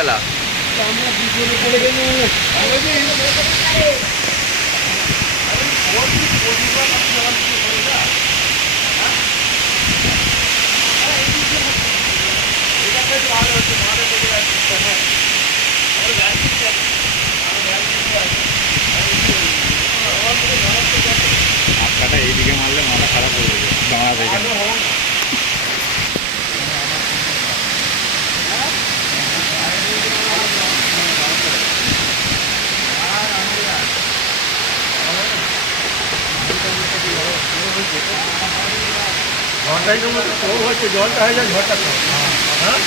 বেলা আমরা বিপদে পড়ে গেছি মাথাটা এইদিকে মারলে মাথা খারাপ হয়ে যাবে। দাঁড়া ঘন্টায় তো হচ্ছে জলটা হয়ে যায় ঝড়টা হ্যাঁ?